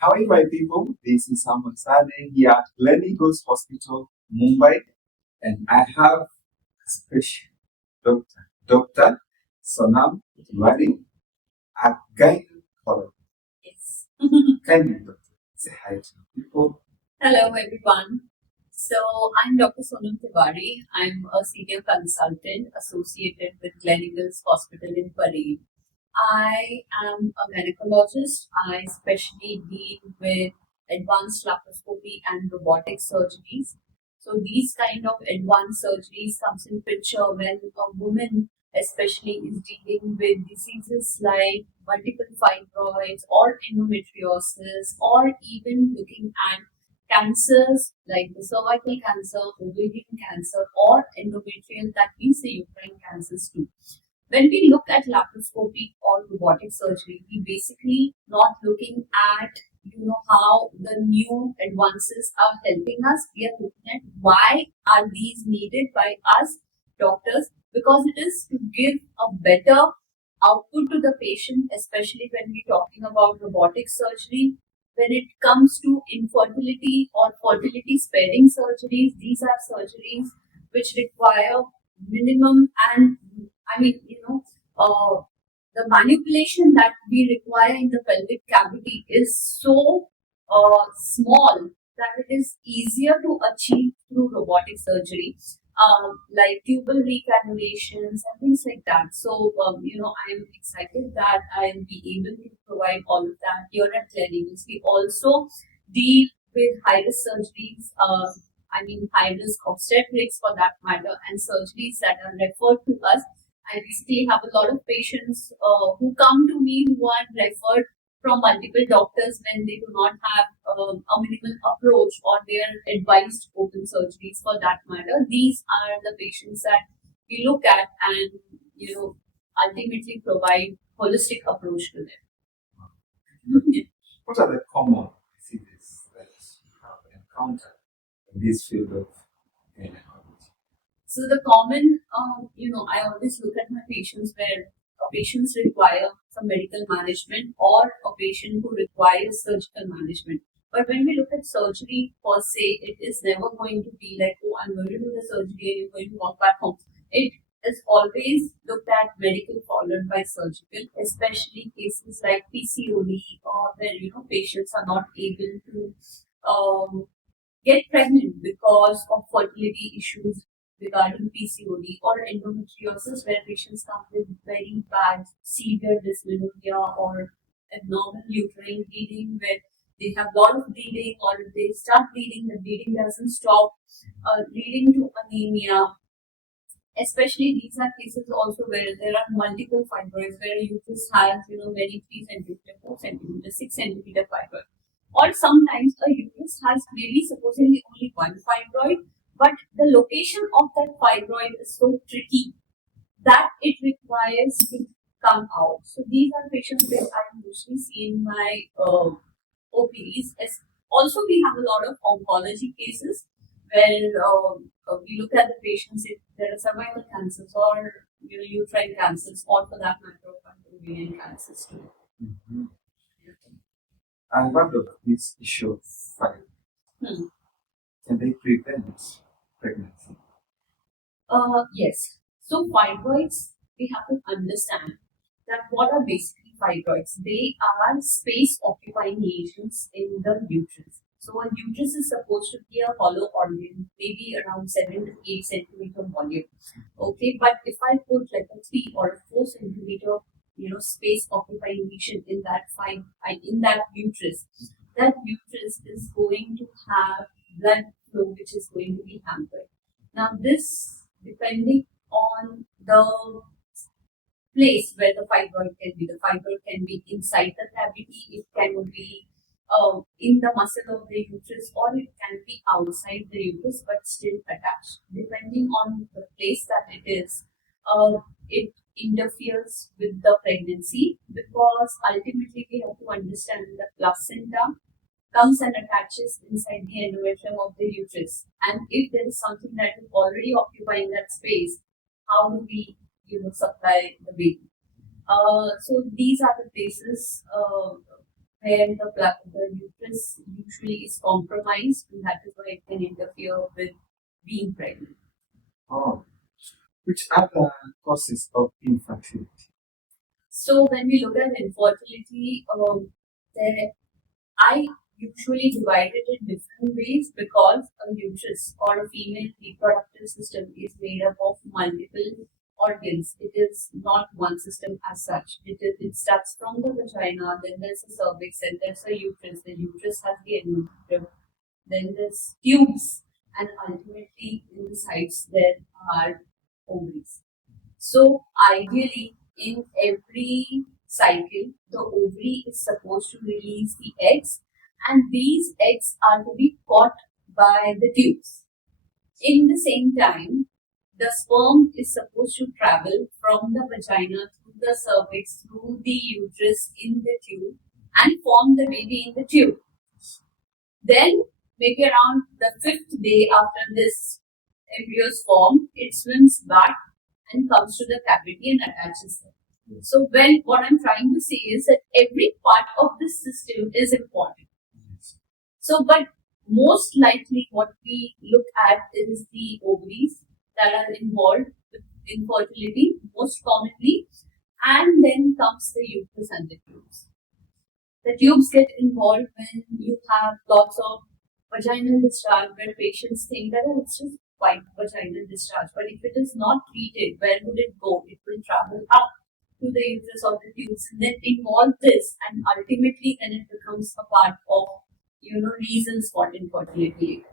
How are you, my people? This is Samuel Sane here at Gleneagles Hospital, Mumbai, and I have a special doctor, Dr. Sonam Tiwari, a gynecologist. Yes. Can you, doctor, say hi to people? Hello, everyone. So, I'm Dr. Sonam Tiwari. I'm a senior consultant associated with Gleneagles Hospital in Parel. I am a gynecologist. I specially deal with advanced laparoscopy and robotic surgeries. So these kind of advanced surgeries comes in picture when a woman especially is dealing with diseases like multiple fibroids or endometriosis, or even looking at cancers like the cervical cancer, ovarian cancer, or endometrial, that means the uterine cancers too. When we look at laparoscopy or robotic surgery, we basically not looking at how the new advances are helping us. We are looking at why are these needed by us doctors, because it is to give a better output to the patient, especially when we're talking about robotic surgery. When it comes to infertility or fertility sparing surgeries, these are surgeries which require minimum, and the manipulation that we require in the pelvic cavity is so small that it is easier to achieve through robotic surgery, like tubal recannulations and things like that. So, I'm excited that I'll be able to provide all of that here at Gleneagles. We also deal with high-risk surgeries, high-risk obstetrics for that matter, and surgeries that are referred to us. I basically have a lot of patients who come to me who are referred from multiple doctors when they do not have a minimal approach, or they are advised open surgeries for that matter. These are the patients that we look at and, ultimately provide holistic approach to them. What are the common diseases that you have encountered in this field of gynecology? So the common, I always look at my patients where patients require some medical management, or a patient who requires surgical management. But when we look at surgery per se, it is never going to be like, oh, I'm going to do the surgery and you're going to walk back home. It is always looked at medical followed by surgical, especially cases like PCOD, or where patients are not able to get pregnant because of fertility issues regarding PCOD, or endometriosis, where patients come with very bad, severe dysmenorrhea or abnormal uterine bleeding, where they have a lot of bleeding, or if they start bleeding, the bleeding doesn't stop, leading to anemia. Especially these are cases also where there are multiple fibroids, where uterus has, many 3 centimeter, 4 centimeter, 6 centimeter fibroid. Or sometimes a uterus has maybe supposedly only one fibroid, but the location of that fibroid is so tricky that it requires to come out. So these are patients that I usually see in my OPDs. Also, we have a lot of oncology cases where we look at the patients if there are cervical cancers, or uterine cancers, or for that matter, ovarian cancers too. Mm-hmm. And what about this issue of fibroids? Can they prevent pregnancy? Yes. So fibroids, we have to understand that what are basically fibroids? They are space occupying lesions in the uterus. So a uterus is supposed to be a hollow organ, maybe around 7 to 8 centimeter volume. Okay, but if I put like a 3 or a 4 centimeter, space occupying lesion in that uterus is going to have blood flow which is going to be hampered. Now this, depending on the place where the fibroid can be inside the cavity, it can be in the muscle of the uterus, or it can be outside the uterus but still attached. Depending on the place that it is, it interferes with the pregnancy, because ultimately we have to understand the placenta comes and attaches inside the endometrium of the uterus. And if there is something that is already occupying that space, how do we, supply the baby? So these are the places where the uterus usually is compromised, and that is why it can interfere with being pregnant. Oh, which other causes of infertility? So when we look at infertility, I usually divide it in different ways because a uterus or a female reproductive system is made up of multiple organs. It is not one system as such. It starts from the vagina, then there's a cervix, and there's a uterus. The uterus has the endometrium, then there's tubes, and ultimately in the sides there are ovaries. So ideally, in every cycle, the ovary is supposed to release the eggs, and these eggs are to be caught by the tubes. In the same time, the sperm is supposed to travel from the vagina through the cervix, through the uterus in the tube, and form the baby in the tube. Then, maybe around the 5th day after this embryo is formed, it swims back and comes to the cavity and attaches them. So what I'm trying to say is that every part of this system is important. So, but most likely what we look at is the ovaries that are involved with infertility most commonly, and then comes the uterus and the tubes. The tubes get involved when you have lots of vaginal discharge, where patients think that it's just white vaginal discharge. But if it is not treated, where would it go? It will travel up to the uterus or the tubes, and then involve this, and ultimately then it becomes a part of reasons for infertility.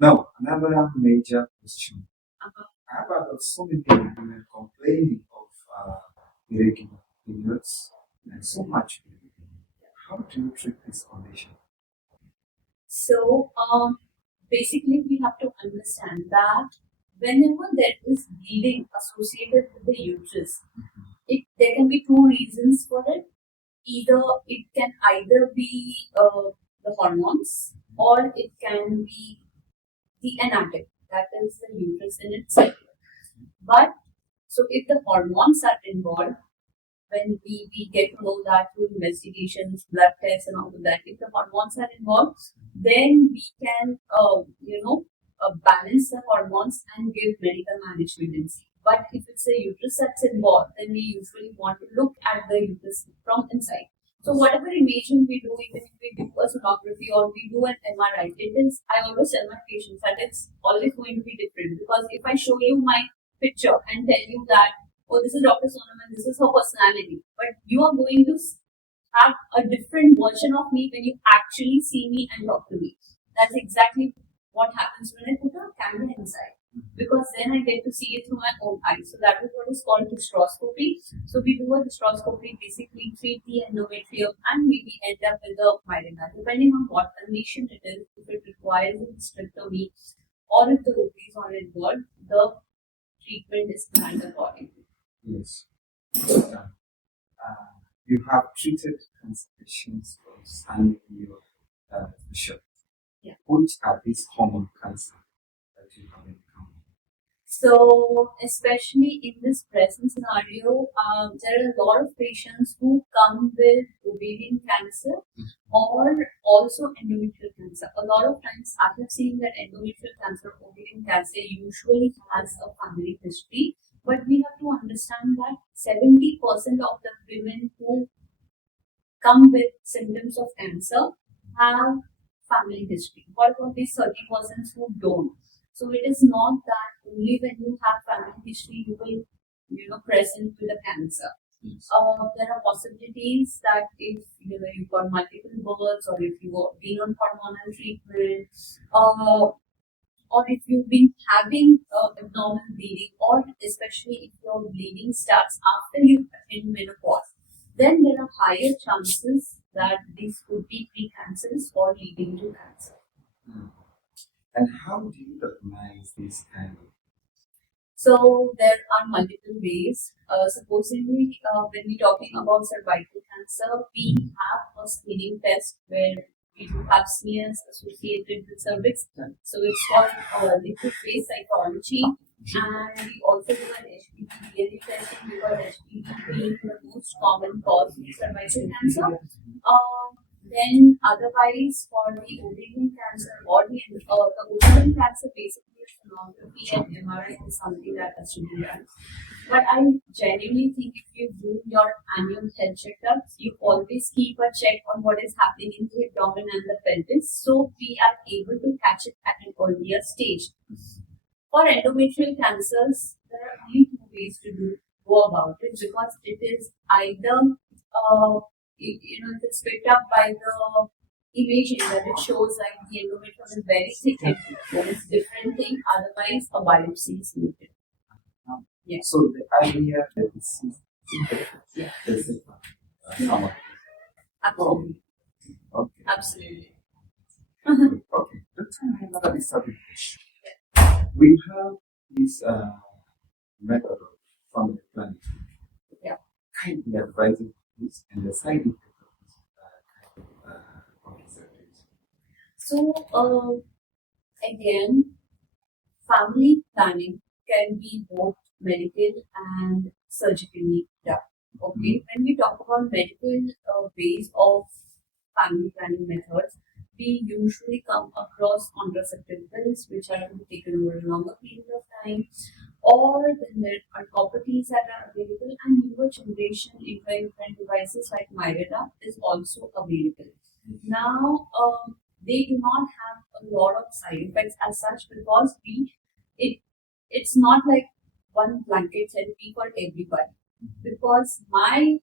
Now, another major question. I have got so many women complaining of irregular periods and so much bleeding. How do you treat this condition? So, basically, we have to understand that whenever there is bleeding associated with the uterus, there can be two reasons for it. It can either be the hormones, or it can be the anatomy, that is the uterus in itself. But so if the hormones are involved, when we get to know that through investigations, blood tests, and all of that, if the hormones are involved, then we can balance the hormones and give medical management and see. But if it's a uterus that's involved, then we usually want to look at the uterus from inside. So whatever imaging we do, even if we do a sonography or we do an MRI, I always tell my patients that it's always going to be different, because if I show you my picture and tell you that, oh, this is Dr. Sonam and this is her personality, but you are going to have a different version of me when you actually see me and talk to me. That's exactly what happens when I put a camera inside, because then I get to see it through my own eyes. So that is what is called hysteroscopy. So we do a hysteroscopy, basically treat the endometrium, and maybe end up with a myelina, depending on what condition it is. If it requires a hysterectomy or if the ovaries are involved, the treatment is planned accordingly. Yes. You have treated cancer patients from Samuel Sane. Yeah. Which are these common cancers that you have encountered? So, especially in this present scenario, there are a lot of patients who come with ovarian cancer or also endometrial cancer. A lot of times I have seen that endometrial cancer, ovarian cancer usually has a family history, but we have to understand that 70% of the women who come with symptoms of cancer have family history. What about these 30% who don't? So it is not that only when you have family history you will present with a cancer. There are possibilities that if you've got multiple births, or if you've been on hormonal treatment, or if you've been having abnormal bleeding, or especially if your bleeding starts after you attain menopause, then there are higher chances that these could be precancerous or leading to cancer. And how do you recognize this kind of? So there are multiple ways. Supposedly, when we're talking about cervical cancer, we have a screening test where we do pap smears associated with cervix. So it's called liquid phase cytology, and we also do an HPV DNA testing, because HPV being the most most common cause of cervical cancer. Then otherwise for the ovarian cancer or the ovarian cancer, basically sonography and MRI is something that has to be done. But I genuinely think if you do your annual health checkups, you always keep a check on what is happening in the abdomen and the pelvis, so we are able to catch it at an earlier stage. For endometrial cancers, there are only two ways to go about it, because it is either if it's picked up by the imaging that it shows like the endometrium is very thick and then it's different thing. Otherwise, a biopsy is needed. Yeah. So the idea that this is Absolutely. Okay. Absolutely. Okay. Let's have another disturbing question. We have this method of family planning. Yeah. Kindly advising this and the side effect of this kind of contraceptives. So, again, family planning can be both medical and surgically done. Okay, when we talk about medical ways of family planning methods, we usually come across contraceptive pills which are to be taken over a longer period of time, or then there are properties that are available, and newer generation intrauterine devices like Mirena is also available. Now, they do not have a lot of side effects as such, because it's not like one blanket therapy for everybody, because my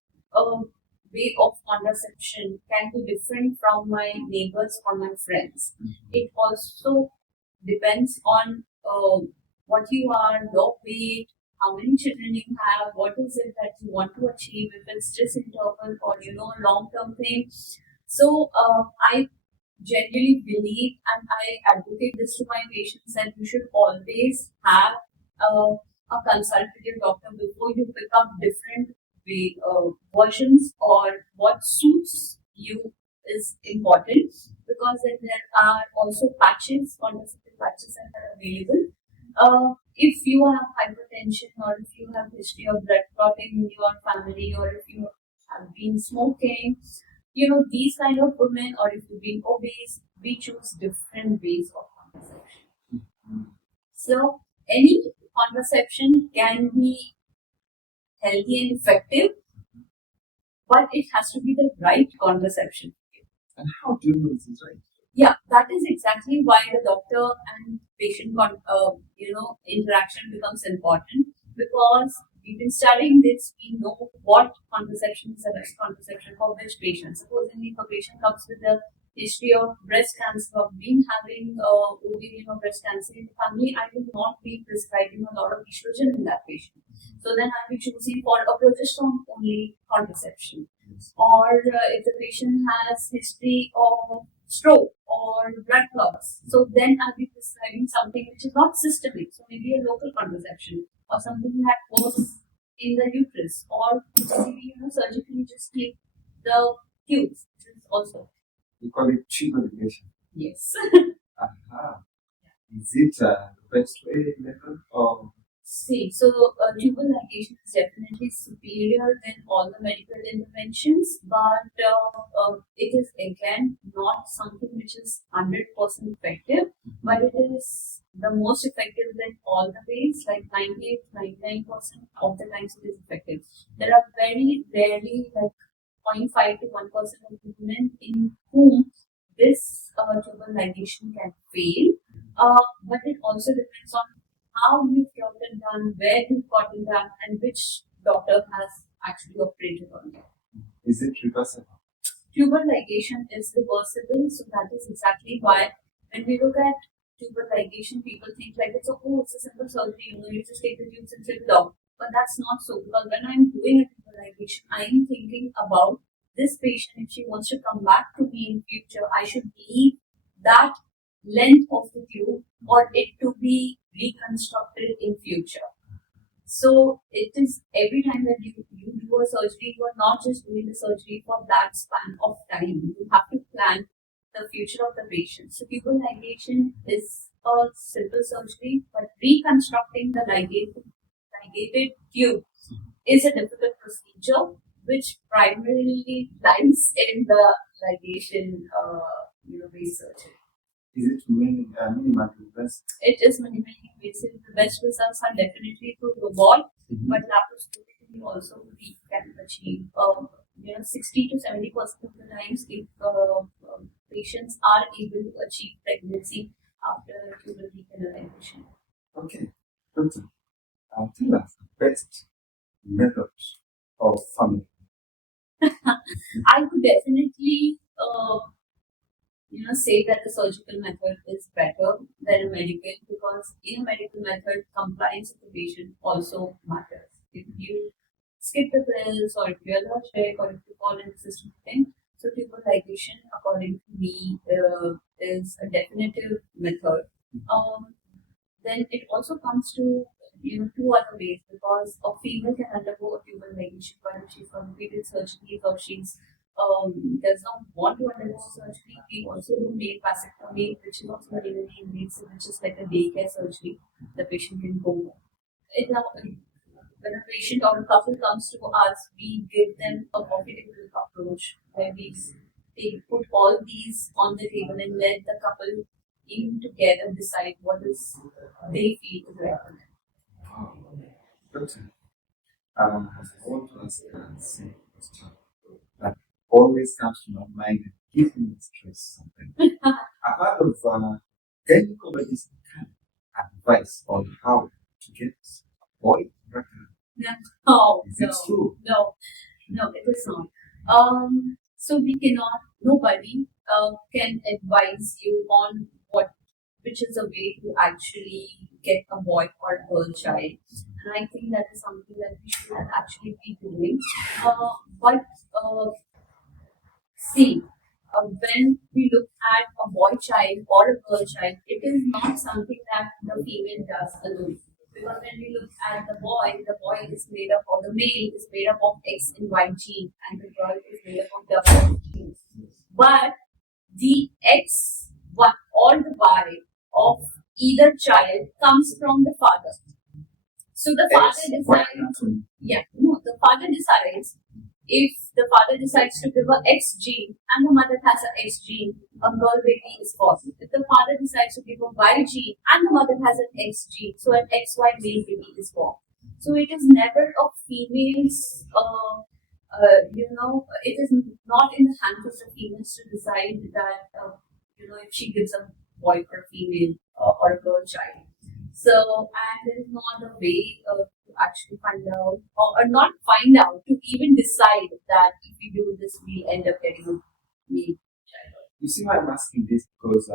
way of contraception can be different from my neighbors or my friends. It also depends on what you are, your weight, how many children you have, what is it that you want to achieve, if it's just interval or long-term thing. So I genuinely believe and I advocate this to my patients that you should always have a consult with your doctor before you pick up different versions, or what suits you is important, because then there are also patches, contraceptive patches that are available. If you have hypertension, or if you have history of blood clotting in your family, or if you have been smoking, these kind of women, or if you've been obese, we choose different ways of contraception. So any contraception can be healthy and effective, but it has to be the right contraception. And how do you know this is right? Yeah, that is exactly why the doctor and patient interaction becomes important, because we've been studying this. We know what contraception is the best contraception for which patient. Supposing if a patient comes with a history of breast cancer, of been having ovarian or breast cancer in the family, I will not be prescribing a lot of estrogen in that patient. So then I'll be choosing for a progesterone only contraception. Or if the patient has history of stroke or blood clots, so then I'll be prescribing something which is not systemic, so maybe a local contraception, or something that works in the uterus, or maybe surgically just clip the tubes, which is also. We call it tubal ligation. Yes. Aha. Is it the best way method, or? See, so tubal ligation is definitely superior than all the medical interventions, but it is again not something which is 100% effective, but it is the most effective than all the ways, like 98-99% of the times it is effective. There are very rarely like 0.5 to 1% of women in whom this tubal ligation can fail, but it also depends on how you've got it done, where you've got it done, and which doctor has actually operated on you. Is it reversible? Tubal ligation is reversible, so that is exactly why when we look at tubal ligation, people think like it's a simple surgery, you just take the tubes and flip it out. But that's not so, because when I'm doing a tubal ligation, I am thinking about this patient. If she wants to come back to me in future, I should leave that length of the tube or it to be reconstructed in future. So it is every time that you do a surgery, you are not just doing the surgery for that span of time. You have to plan the future of the patient. So tubal ligation is a simple surgery, but reconstructing the ligated tube is a difficult procedure, which primarily lies in the ligation, based surgery. Is it minimally invasive? It is minimally invasive. The best results are definitely through robot, but laparoscopically also we can achieve 60 to 70% of the times if patients are able to achieve pregnancy after tubal recanalization. Okay, doctor, tell us the best method of family. I would definitely say that the surgical method is better than a medical, because in a medical method, compliance of the patient also matters. If you skip the pills, or if you are allergic, or if you fall in the system thing, so tubal ligation, according to me, is a definitive method. Then it also comes to two other ways, because a female can undergo a tubal ligation while she's completed surgery, or she's does not want to undergo surgery. We also do male vasectomy, which is also minimally invasive, which is like a daycare surgery. The patient can go home. When a patient or a couple comes to us, we give them a cooperative approach where they put all these on the table and let the couple in together decide what is they feel is right for them. Doctor, I want to ask a simple question that always comes to my mind and gives me stress something. I've heard of gynecologists can advise on how to get a boy pregnant. No, Is it true? No, it is not. So we cannot, nobody can advise you on which is a way to actually get a boy or a girl child. And I think that is something that we should actually be doing. But see, when we look at a boy child or a girl child, it is not something that the female does alone. Because when we look at the boy is made up of, the male is made up of X and Y gene, and the girl is made up of W genes. But the X or the Y of either child comes from the father. So the father decides, the father decides. If the father decides to give a X gene and the mother has an X gene, a girl baby is born. If the father decides to give a Y gene and the mother has an X gene, so an XY male baby is born. So it is never a female's, it is not in the hands of the females to decide that, if she gives a boy or a female or a girl child. So, and there is not a way to actually find out, or not find out, to even decide that if we do this, we end up getting a male child. You see why I'm asking this? Because,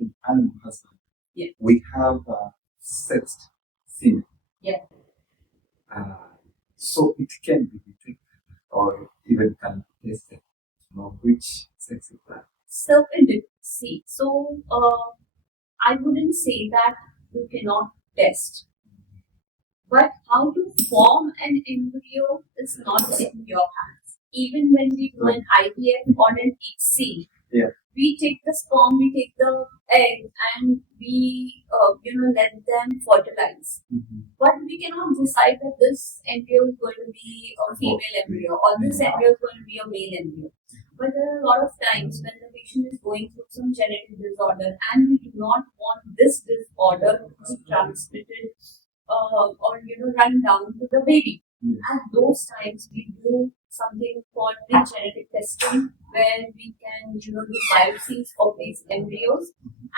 in animal husbandry, we have sexed female. Yeah. So it can be detected, or even can be tested, which sex is that. So, see, so I wouldn't say that you cannot test. But how to form an embryo is not in your hands. Even when we do an IVF or an HC, we take the sperm, we take the egg, and we let them fertilize. But we cannot decide that this embryo is going to be a female embryo, or this embryo is going to be a male embryo. But there are a lot of times when the patient is going through some genetic disorder, and we do not want this disorder to be transmitted or run down to the baby. At those times, we do something called genetic testing, where we can do biopsies of these embryos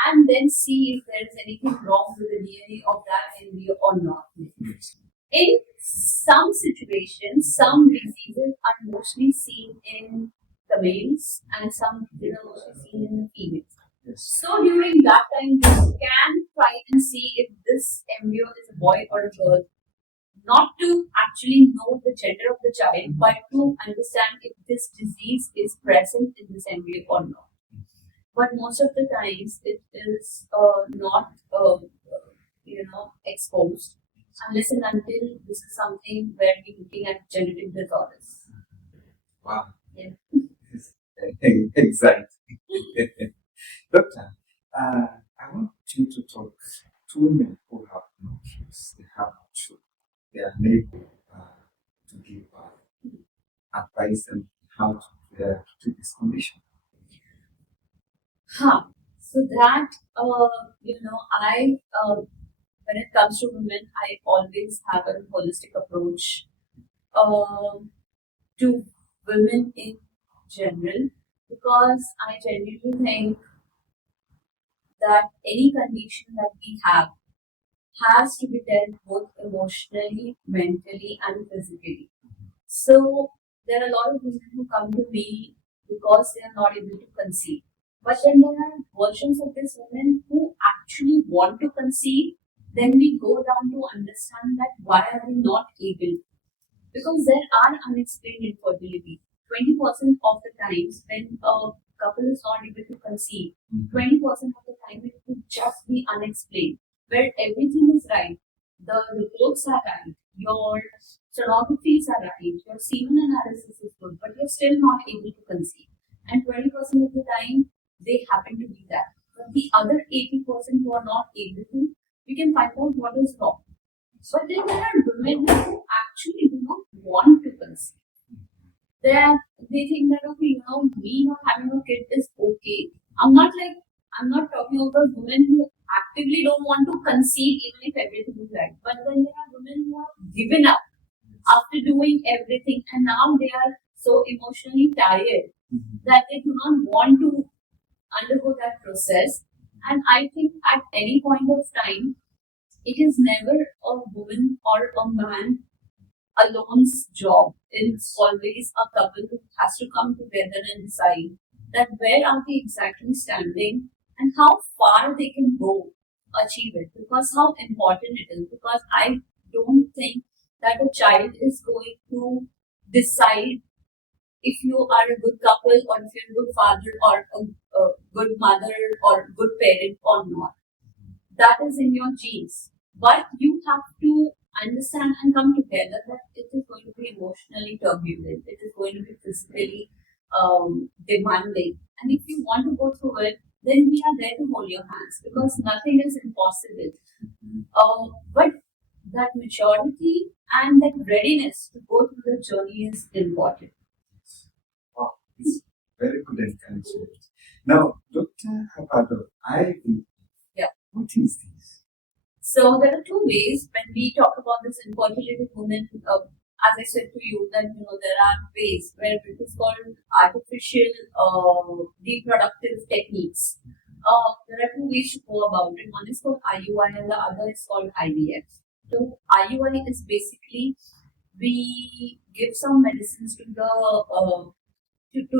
and then see if there is anything wrong with the DNA of that embryo or not. In some situations, some diseases are mostly seen in the males, and some are mostly seen in the females. So during that time, you can try and see if this embryo is a boy or a girl, not to actually know the gender of the child, but to understand if this disease is present in this embryo or not. But most of the times, it is not, exposed, unless and until this is something where we're looking at genetic disorders. Wow. Yeah. Exactly. Doctor, I want you to talk to women who have no kids. They have no children. They are unable to give birth. advise them how to treat this condition? So that, I, when it comes to women, I always have a holistic approach to women in general, because I genuinely think that any condition that we have has to be dealt both emotionally, mentally, and physically. So there are a lot of women who come to me because they are not able to conceive. But then there are versions of these women who actually want to conceive. Then we go down to understand that why are they not able? Because there are unexplained infertility. 20% of the times when a couple is not able to conceive, 20% of the time it could just be unexplained, where everything is right. The reports are right, your sonographies are right, your semen analysis is good, but you're still not able to conceive. And 20% of the time, they happen to be that. But the other 80% who are not able to, we can find out what is wrong. But then there are women who actually do not want to conceive. They think that, okay, me not having a kid is okay. I'm not talking about women who actively don't want to conceive even if everything is right. But then there are women who have given up after doing everything, and now they are so emotionally tired that they do not want to undergo that process. And I think at any point of time, it is never a woman or a man alone's job. It's always a couple who has to come together and decide that where are they exactly standing and how far they can go achieve it, because how important it is. Because I don't think that a child is going to decide if you are a good couple or if you're a good father or a good mother or good parent or not. That is in your genes. But you have to understand and come together that it is going to be emotionally turbulent, it is going to be physically demanding. And if you want to go through it, then we are there to hold your hands, because nothing is impossible. But that maturity and that readiness to go through the journey is important. Wow, it's very good encouragement. Now, Dr. Habado, what is this? So there are two ways when we talk about this infertility women. As I said to you, that there are ways where it is called artificial reproductive techniques. There are two ways to go about it. One is called IUI and the other is called IVF. So IUI is basically we give some medicines to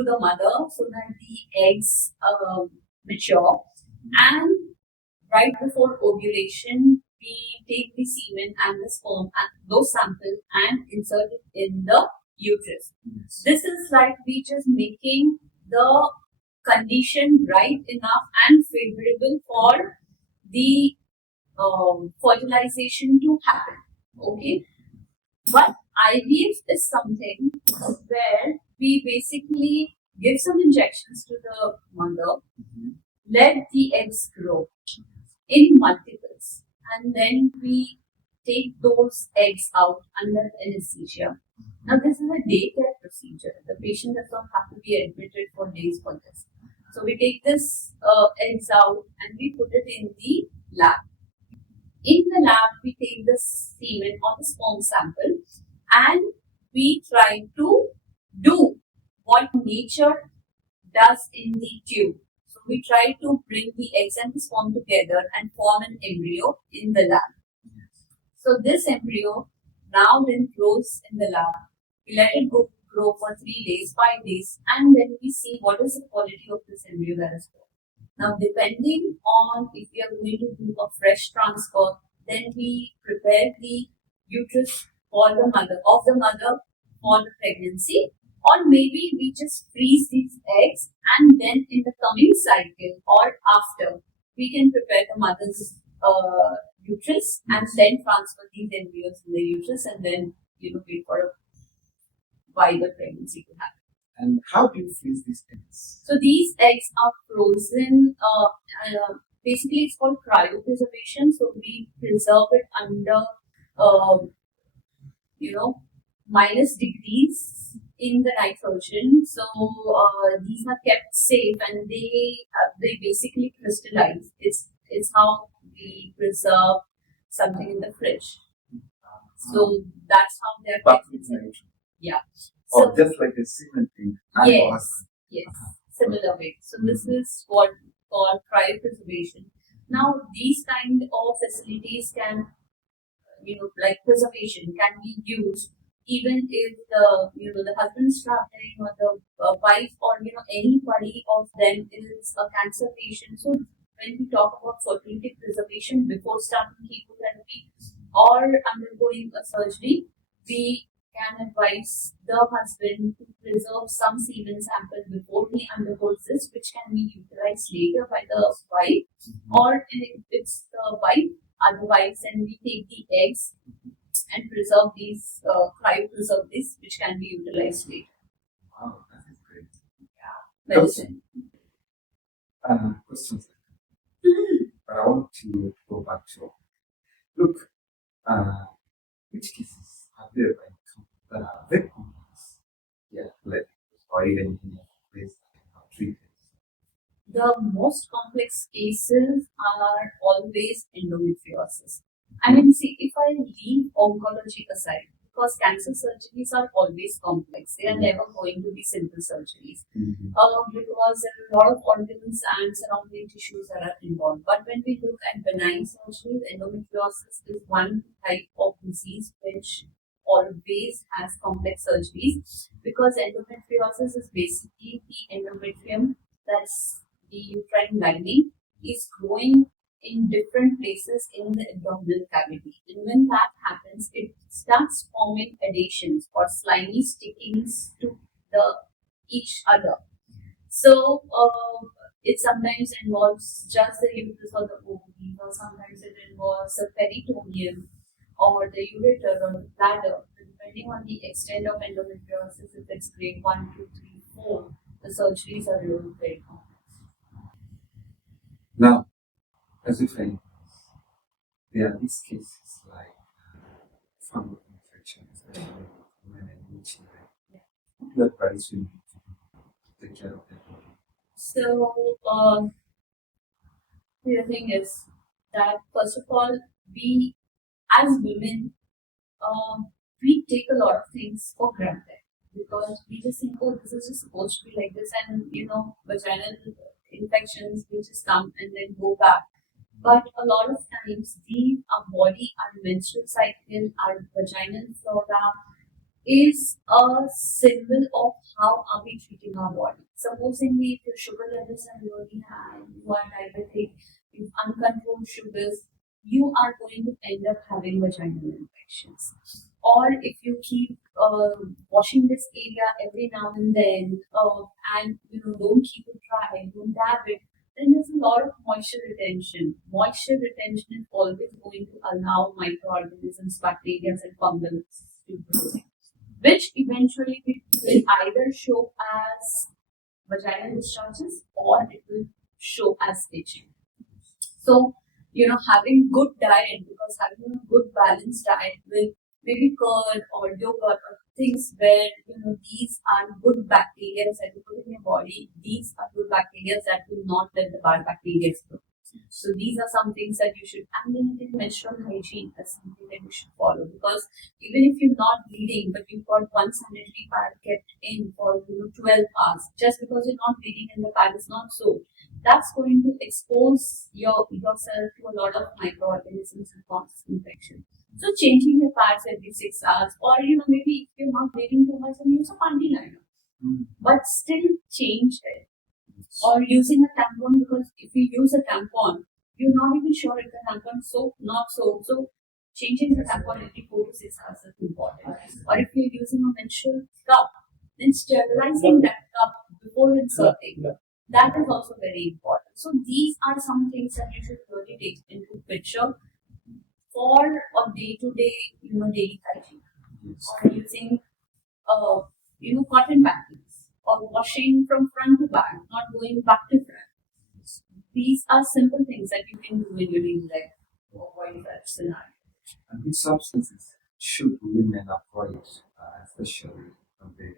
the mother so that the eggs mature, and right before ovulation, we take the semen and the sperm and those samples and insert it in the uterus. Yes. This is like we just making the condition right enough and favorable for the fertilization to happen. Okay, but IVF is something where we basically give some injections to the mother, let the eggs grow in multiples, and then we take those eggs out under anesthesia. Now, this is a daycare procedure. The patient does not have to be admitted for days for this. So we take this eggs out and we put it in the lab. In the lab, we take the semen or the sperm sample and we try to do what nature does in the tube. So we try to bring the eggs and the sperm together and form an embryo in the lab. So this embryo now then grows in the lab. We let it grow for 3 days, 5 days, and then we see what is the quality of this embryo that is grown. Now, depending on if we are going to do a fresh transfer, then we prepare the uterus for the mother for the pregnancy, or maybe we just freeze these eggs and then in the coming cycle or after, we can prepare the mother's uterus and then transfer these embryos in the uterus and then wait for a wider pregnancy to happen. And how do you freeze these eggs? So these eggs are frozen. Basically, it's called cryopreservation. So we preserve it under, minus degrees in the nitrogen. So these are kept safe, and they basically crystallize. It's how we preserve something in the fridge. So that's how they're kept inside. Yeah. Or so, just like a cement thing. Yes, similar way. So this is what called cryopreservation. Now these kind of facilities can, like preservation, can be used even if the husband's traveling, or the wife, or anybody of them is a cancer patient. So when we talk about fertility preservation before starting chemotherapy or undergoing a surgery, we can advise the husband to preserve some semen sample before he undergoes this, which can be utilized later by the wife, or if it's the wife, otherwise then we take the eggs and preserve these, cryopreserve this, which can be utilized later. Wow, that is great. Yeah, medicine. Questions. But I want to go back to, look, which cases have there been that are very complex? Yeah, like, or even in a place that cannot treat it. The most complex cases are always endometriosis. I mean, see, if I leave oncology aside, because cancer surgeries are always complex, they are never going to be simple surgeries, because there are a lot of organs and surrounding tissues that are involved. But when we look at benign surgeries, endometriosis is one type of disease which always has complex surgeries, because endometriosis is basically the endometrium, that's the uterine lining, is growing in different places in the abdominal cavity. And when that happens, it starts forming adhesions or slimy stickings to each other. So it sometimes involves just the uterus or the ovary, or sometimes it involves the peritoneum or the ureter or the bladder. Depending on the extent of endometriosis, if it's grade 1, 2, 3, 4, the surgeries are really very complex. Now, as you say, there are these cases like fungal infections, women and children. What advice you need to take care of them? So, the thing is that, first of all, we as women, we take a lot of things for granted, because we just think, oh, this is just supposed to be like this, and vaginal infections will just come and then go back. But a lot of times, our body, our menstrual cycle, our vaginal flora is a symbol of how are we treating our body. Supposingly, if your sugar levels are really high, you are diabetic, you have uncontrolled sugars, you are going to end up having vaginal infections. Or if you keep washing this area every now and then, and don't keep it dry, don't dab it, then there's a lot of moisture retention. Moisture retention is always going to allow microorganisms, bacteria, and fungal to grow, which eventually will either show as vaginal discharges or it will show as itching. So, having good diet, because having a good balanced diet with maybe curd or yogurt or things where, these are good bacteria that you put in your body, these are good bacteria that will not let the bad bacteria grow. So these are some things that you should, and then menstrual hygiene is something that you should follow, because even if you're not bleeding, but you've got one sanitary pad kept in for 12 hours, just because you're not bleeding and the pad is not soaked, that's going to expose yourself to a lot of microorganisms and cause infection. So changing your pads every 6 hours, or maybe if you're not bleeding too much, then use a panty liner, but still change it. Or using a tampon, because if you use a tampon, you're not even sure if the tampon is soaked, not soaked. So changing the tampon every 4 to 6 hours is important. Or if you're using a menstrual cup, then sterilizing that cup before inserting, that is also very important. So these are some things that you should really take into picture for a day-to-day, daily hygiene. Or using, cotton packings, or washing from front to back, not going back to front. These are simple things that you can do in your daily life to avoid that scenario. And which substances should women avoid, especially when they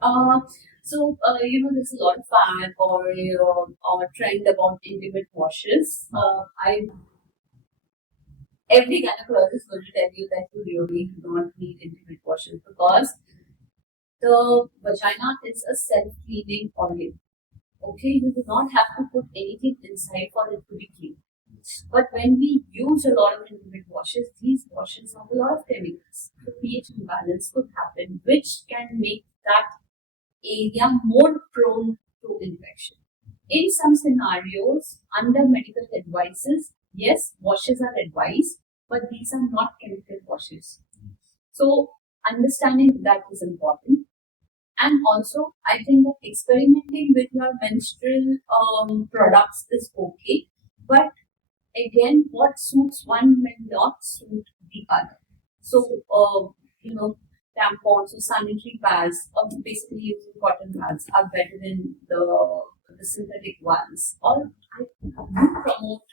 There's a lot of fad or trend about intimate washes. Every gynecologist is going to tell you that you really do not need intimate washes because the vagina is a self-cleaning organ. Okay, you do not have to put anything inside for it to be clean. But when we use a lot of intimate washes, these washes have a lot of chemicals. The pH imbalance could happen, which can make that area more prone to infection. In some scenarios, under medical advices, yes, washes are advised, but these are not chemical washes. So, understanding that is important. And also, I think that experimenting with your menstrual products is okay, but again, what suits one may not suit the other. So, tampons or sanitary pads, or basically using cotton pads, are better than the synthetic ones. Or I do promote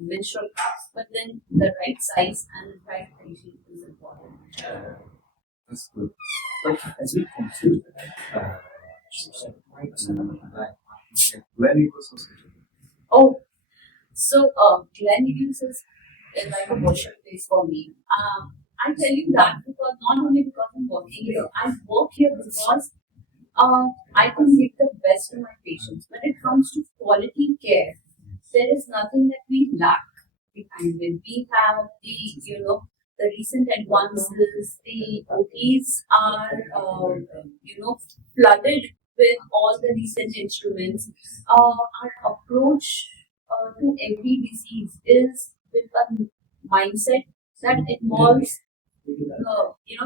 menstrual pads, but then the right size and the right hygiene is important. That's good. But as we conclude, Gleneagles Hospital. Oh, so Gleneagles is like a worship place for me. I tell you that because not only because I'm working here, I work here because I can give the best to my patients. When it comes to quality care, there is nothing that we lack behind it. We have the recent advances. The OTs are flooded with all the recent instruments. Our approach to every disease is with a mindset that involves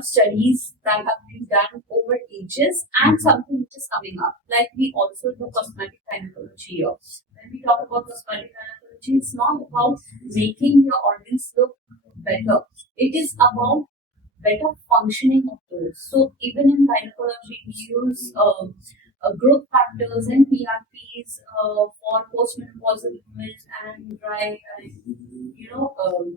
studies that have been done over ages and something which is coming up. Like we also do cosmetic gynecology here. When we talk about cosmetic gynecology, it's not about making your organs look better. It is about better functioning of those. So even in gynecology, we use growth factors and PRPs for postmenopausal women and dry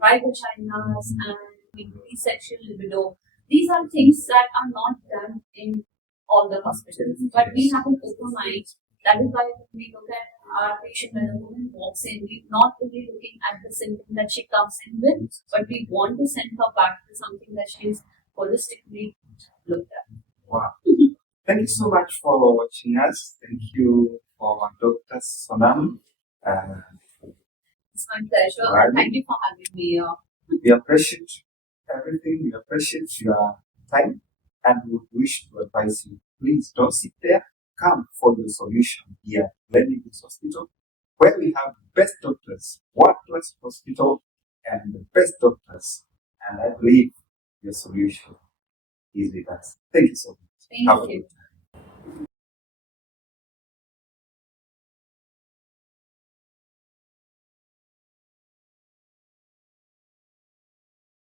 vaginas and increased sexual libido. These are things that are not done in all the hospitals, but we have an open mind. That is why when we look at our patient when a woman walks in, we're not only looking at the symptom that she comes in with, but we want to send her back to something that she's holistically looked at. Wow. Thank you so much for watching us. Thank you for Dr. Sonam. It's my pleasure. Right. Thank you for having me here. We appreciate everything. We appreciate your time and we wish to advise you. Please don't sit there. Come for your solution here at Gleneagles Hospital, where we have best doctors, world-class hospital, and the best doctors. And I believe your solution is with us. Thank you so much. Thank you.